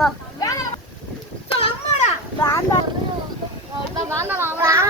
வாங்க வாங்க வாங்க